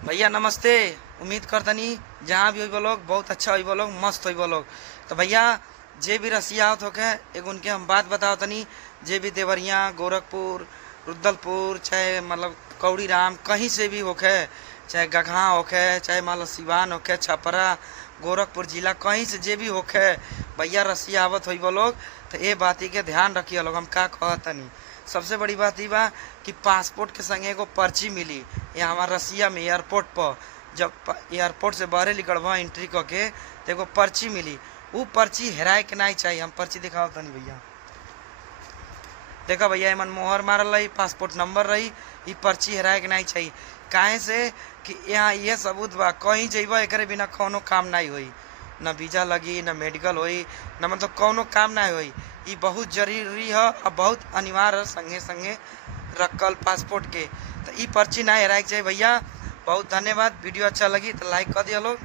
भैया नमस्ते। उम्मीद करतनी जहाँ भी हो लोग बहुत अच्छा हो लोग, मस्त हो लोग। तो भैया जे भी रसिया आवत होके एक उनके हम बात बताओ तनी। जे भी देवरिया, गोरखपुर, रुद्रपुर, चाहे मतलब कौड़ी राम कहीं से भी होके, चाहे गगहा होके, चाहे मान लो सिवान होके, छपरा, गोरखपुर जिला कहीं से जे भी होके भैया रसिया आवत हो लोग। तो ये बात के ध्यान रखिए लोग। हम का कहतनी सबसे बड़ी बात बा कि पासपोर्ट के संगे एगो पर्ची मिली यहाँ हमारा रसिया में एयरपोर्ट पर। जब एयरपोर्ट से बाहर निकलवा एंट्री करके तो एगो पर्ची मिली। वो पर्ची हेराए के नहीं चाहिए। हम पर्ची दिखाओ तनी भैया। देखा भैया एमन मोहर मारल रही, पासपोर्ट नंबर रही। ये पर्ची हेराए के नहीं चाहिए। काहे से कि यहाँ ये सबूत बा कहीं जइब एक बिना कोनो काम नहीं होई। न वीजा लगी, न मेडिकल होई, न मतलब कोनो काम नहीं होई। ये बहुत जरूरी है और बहुत अनिवार्य है संगे संगे रखल पासपोर्ट के। तो ये पर्ची ना हेराए के चाहिए भैया। बहुत धन्यवाद। वीडियो अच्छा लगी तो लाइक कर दिया लोग।